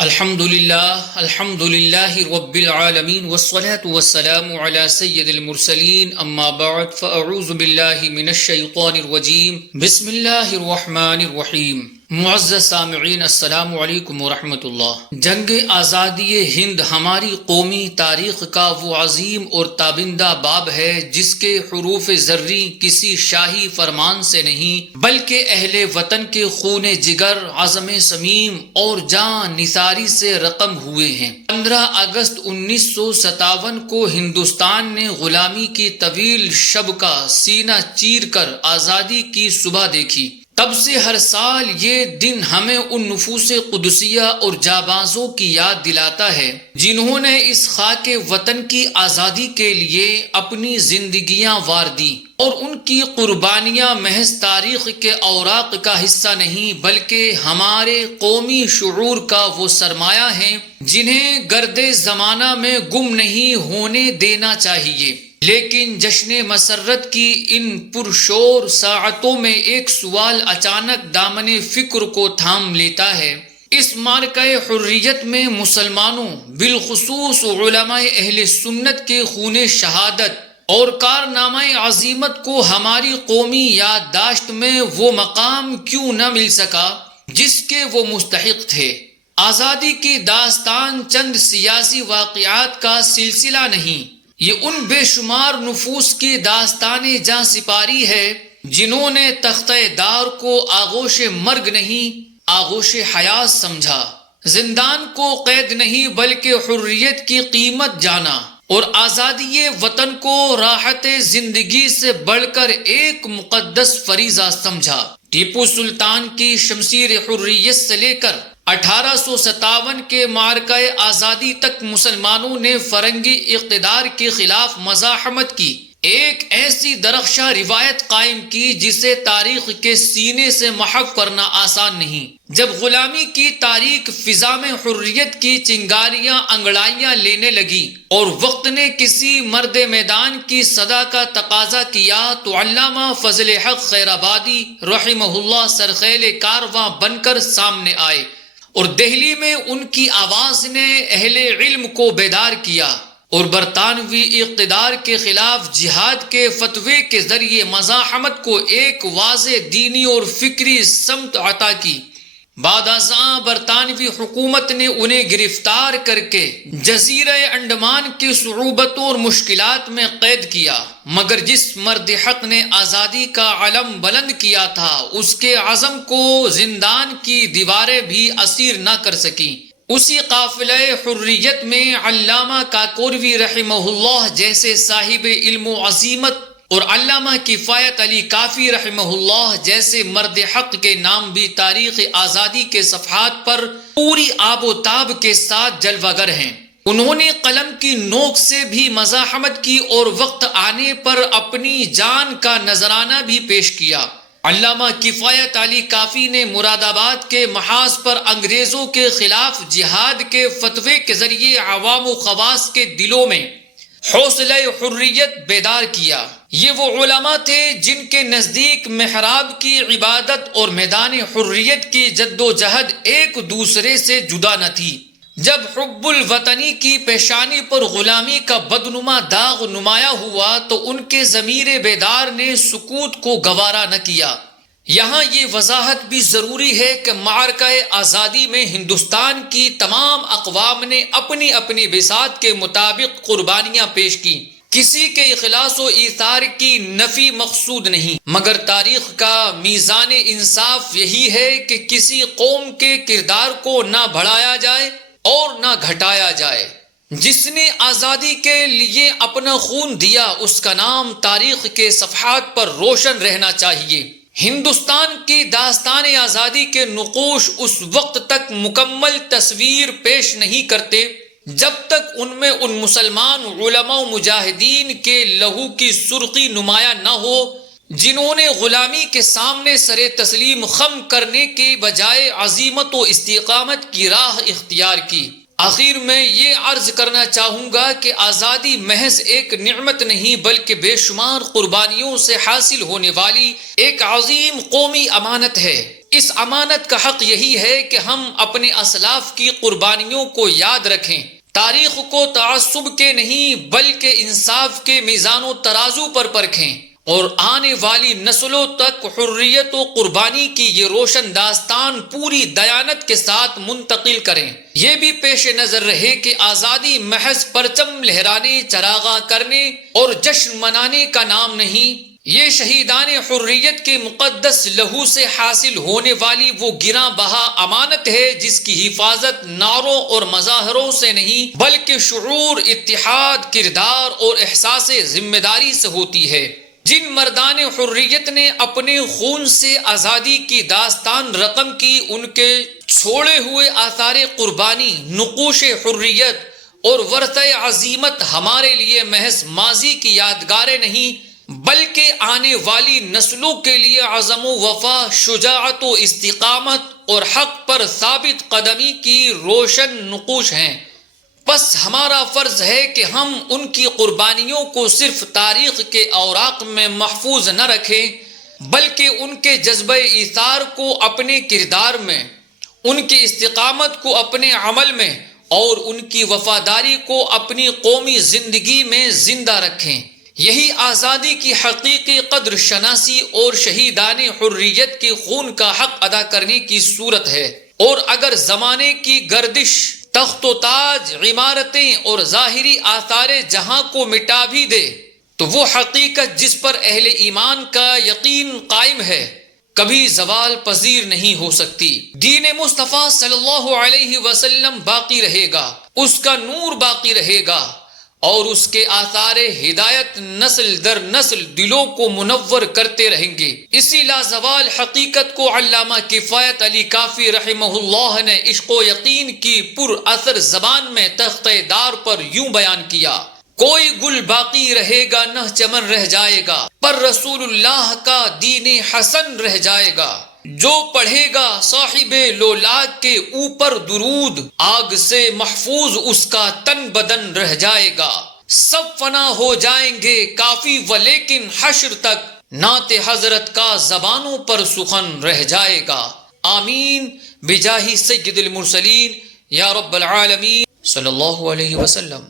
الحمد للہ رب العالمین والصلاة والسلام علی سید المرسلین اما بعد فاعوذ باللہ من الشیطان الرجیم بسم اللہ الرحمن الرحیم۔ معزز سامعین السلام علیکم ورحمۃ اللہ۔ جنگ آزادی ہند ہماری قومی تاریخ کا وہ عظیم اور تابندہ باب ہے جس کے حروف زرری کسی شاہی فرمان سے نہیں بلکہ اہل وطن کے خون جگر، عزم سمیم اور جان نثاری سے رقم ہوئے ہیں۔ 15 اگست 1957 کو ہندوستان نے غلامی کی طویل شب کا سینہ چیر کر آزادی کی صبح دیکھی۔ تب سے ہر سال یہ دن ہمیں ان نفوس قدسیہ اور جابازوں کی یاد دلاتا ہے جنہوں نے اس خاک وطن کی آزادی کے لیے اپنی زندگیاں وار دی، اور ان کی قربانیاں محض تاریخ کے اوراق کا حصہ نہیں بلکہ ہمارے قومی شعور کا وہ سرمایہ ہیں جنہیں گرد زمانہ میں گم نہیں ہونے دینا چاہیے۔ لیکن جشن مسرت کی ان پرشور ساعتوں میں ایک سوال اچانک دامن فکر کو تھام لیتا ہے۔ اس معرکہ حریت میں مسلمانوں، بالخصوص علماء اہل سنت کے خون شہادت اور کارنامہ عظیمت کو ہماری قومی یادداشت میں وہ مقام کیوں نہ مل سکا جس کے وہ مستحق تھے؟ آزادی کی داستان چند سیاسی واقعات کا سلسلہ نہیں، یہ ان بے شمار نفوس کی داستان جاں سپاری ہے جنہوں نے تختہ دار کو آغوش مرگ نہیں آغوش حیات سمجھا، زندان کو قید نہیں بلکہ حریت کی قیمت جانا، اور آزادی وطن کو راحت زندگی سے بڑھ کر ایک مقدس فریضہ سمجھا۔ ٹیپو سلطان کی شمشیر حریت سے لے کر 1857 کے معرکہ آزادی تک مسلمانوں نے فرنگی اقتدار کے خلاف مزاحمت کی، ایک ایسی درخشاں روایت قائم کی جسے تاریخ کے سینے سے محو کرنا آسان نہیں۔ جب غلامی کی تاریک فضا میں حریت کی چنگاریاں انگڑائیاں لینے لگی اور وقت نے کسی مرد میدان کی صدا کا تقاضا کیا تو علامہ فضل حق خیرآبادی رحمہ اللہ سرخیل کارواں بن کر سامنے آئے، اور دہلی میں ان کی آواز نے اہل علم کو بیدار کیا اور برطانوی اقتدار کے خلاف جہاد کے فتوے کے ذریعے مزاحمت کو ایک واضح دینی اور فکری سمت عطا کی۔ بعد ازاں برطانوی حکومت نے انہیں گرفتار کر کے جزیرہ انڈمان کی صعوبتوں اور مشکلات میں قید کیا، مگر جس مرد حق نے آزادی کا علم بلند کیا تھا اس کے عزم کو زندان کی دیواریں بھی اسیر نہ کر سکیں۔ اسی قافلہ حریت میں علامہ کاکوروی رحمہ اللہ جیسے صاحب علم و عظیمت اور علامہ کفایت علی کافی رحمہ اللہ جیسے مرد حق کے نام بھی تاریخ آزادی کے صفحات پر پوری آب و تاب کے ساتھ جلوہ گر ہیں۔ انہوں نے قلم کی نوک سے بھی مزاحمت کی اور وقت آنے پر اپنی جان کا نذرانہ بھی پیش کیا۔ علامہ کفایت علی کافی نے مراد آباد کے محاذ پر انگریزوں کے خلاف جہاد کے فتوے کے ذریعے عوام و خواص کے دلوں میں حوصلہ حریت بیدار کیا۔ یہ وہ علماء تھے جن کے نزدیک محراب کی عبادت اور میدان حریت کی جد و جہد ایک دوسرے سے جدا نہ تھی۔ جب حب الوطنی کی پیشانی پر غلامی کا بدنما داغ نمایاں ہوا تو ان کے ضمیر بیدار نے سکوت کو گوارا نہ کیا۔ یہاں یہ وضاحت بھی ضروری ہے کہ معرکہ آزادی میں ہندوستان کی تمام اقوام نے اپنی اپنی بساط کے مطابق قربانیاں پیش کی۔ کسی کے اخلاص و ایثار کی نفی مقصود نہیں، مگر تاریخ کا میزان انصاف یہی ہے کہ کسی قوم کے کردار کو نہ بڑھایا جائے اور نہ گھٹایا جائے۔ جس نے آزادی کے لیے اپنا خون دیا اس کا نام تاریخ کے صفحات پر روشن رہنا چاہیے۔ ہندوستان کی داستان آزادی کے نقوش اس وقت تک مکمل تصویر پیش نہیں کرتے جب تک ان میں ان مسلمان علماء و مجاہدین کے لہو کی سرخی نمایاں نہ ہو جنہوں نے غلامی کے سامنے سر تسلیم خم کرنے کے بجائے عزیمت و استقامت کی راہ اختیار کی۔ آخر میں یہ عرض کرنا چاہوں گا کہ آزادی محض ایک نعمت نہیں بلکہ بے شمار قربانیوں سے حاصل ہونے والی ایک عظیم قومی امانت ہے۔ اس امانت کا حق یہی ہے کہ ہم اپنے اسلاف کی قربانیوں کو یاد رکھیں، تاریخ کو تعصب کے نہیں بلکہ انصاف کے میزان و ترازو پر پرکھیں، اور آنے والی نسلوں تک حریت و قربانی کی یہ روشن داستان پوری دیانت کے ساتھ منتقل کریں۔ یہ بھی پیش نظر رہے کہ آزادی محض پرچم لہرانے، چراغاں کرنے اور جشن منانے کا نام نہیں، یہ شہیدان حریت کے مقدس لہو سے حاصل ہونے والی وہ گراں بہا امانت ہے جس کی حفاظت نعروں اور مظاہروں سے نہیں بلکہ شعور، اتحاد، کردار اور احساس ذمہ داری سے ہوتی ہے۔ جن مردان حریت نے اپنے خون سے آزادی کی داستان رقم کی، ان کے چھوڑے ہوئے آثار قربانی، نقوش حریت اور ورثہ عظیمت ہمارے لیے محض ماضی کی یادگاریں نہیں بلکہ آنے والی نسلوں کے لیے عزم و وفا، شجاعت و استقامت اور حق پر ثابت قدمی کی روشن نقوش ہیں۔ بس ہمارا فرض ہے کہ ہم ان کی قربانیوں کو صرف تاریخ کے اوراق میں محفوظ نہ رکھیں بلکہ ان کے جذبہ ایثار کو اپنے کردار میں، ان کی استقامت کو اپنے عمل میں اور ان کی وفاداری کو اپنی قومی زندگی میں زندہ رکھیں۔ یہی آزادی کی حقیقی قدر شناسی اور شہیدان حریت کے خون کا حق ادا کرنے کی صورت ہے۔ اور اگر زمانے کی گردش تخت و تاج، عمارتیں اور ظاہری آثار جہاں کو مٹا بھی دے تو وہ حقیقت جس پر اہل ایمان کا یقین قائم ہے کبھی زوال پذیر نہیں ہو سکتی۔ دین مصطفیٰ صلی اللہ علیہ وسلم باقی رہے گا، اس کا نور باقی رہے گا اور اس کے آثار ہدایت نسل در نسل دلوں کو منور کرتے رہیں گے۔ اسی لازوال حقیقت کو علامہ کفایت علی کافی رحمہ اللہ نے عشق و یقین کی پر اثر زبان میں تختہ دار پر یوں بیان کیا: کوئی گل باقی رہے گا نہ چمن رہ جائے گا، پر رسول اللہ کا دین حسن رہ جائے گا۔ جو پڑھے گا صاحب لولاک کے اوپر درود، آگ سے محفوظ اس کا تن بدن رہ جائے گا۔ سب فنا ہو جائیں گے کافی ولیکن حشر تک نعت حضرت کا زبانوں پر سخن رہ جائے گا۔ آمین بجاہ سید المرسلین یا رب العالمین صلی اللہ علیہ وسلم۔